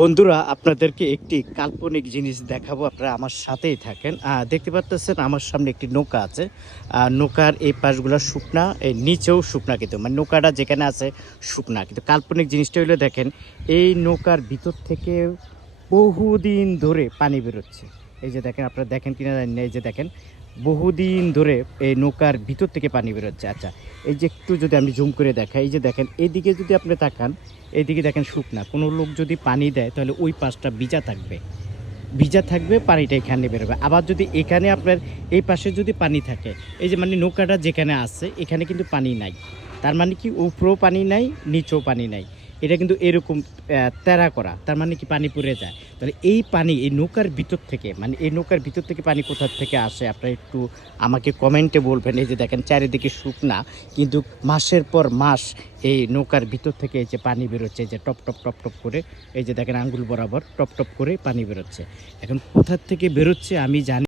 বন্ধুরা আপনাদেরকে একটি কাল্পনিক জিনিস দেখাবো, আপনারা আমার সাথেই থাকেন। দেখতে পাচ্ছেন আমার সামনে একটি নৌকা আছে। নৌকার এই পাশগুলো শুকনা, এই নিচেও শুকনা, কিন্তু মানে নৌকাটা যেখানে আছে শুকনা, কিন্তু কাল্পনিক জিনিসটা হলো দেখেন, এই নৌকার ভিতর থেকে বহুদিন ধরে পানি বেরোচ্ছে। এই যে দেখেন, আপনারা দেখেন কিনা জানি না, এই যে দেখেন বহুদিন ধরে এই নৌকার ভিতর থেকে পানি বেরোচ্ছে। আচ্ছা, এই যে একটু যদি আমি জুম করে দেখাই, এই যে দেখেন এইদিকে যদি আপনি তাকান, এইদিকে দেখেন শুকনা। কোনো লোক যদি পানি দেয় তাহলে ওই পাশটা ভিজা থাকবে, ভিজা থাকবে, পানিটা এখানে বেরোবে। আবার যদি এখানে আপনার এই পাশে যদি পানি থাকে, এই যে মানে নৌকাটা যেখানে আছে এখানে কিন্তু পানি নাই, তার মানে কি উপরেও পানি নাই, নিচেও পানি নাই। এটা কিন্তু এরকম তেরা করা, তার মানে কি পানি পড়ে যায়। তাহলে এই পানি এই নৌকার ভিতর থেকে, মানে এই নৌকার ভিতর থেকে পানি কোথা থেকে আসে আপনারা একটু আমাকে কমেন্টে বলবেন। এই যে দেখেন চারিদিকে শুকনা, কিন্তু মাসের পর মাস এই নৌকার ভিতর থেকে এই যে পানি বেরোচ্ছে, এই যে টপ টপ টপ টপ করে, এই যে দেখেন আঙ্গুল বরাবর টপ টপ করে পানি বেরোচ্ছে। এখন কোথা থেকে বেরোচ্ছে আমি জানি।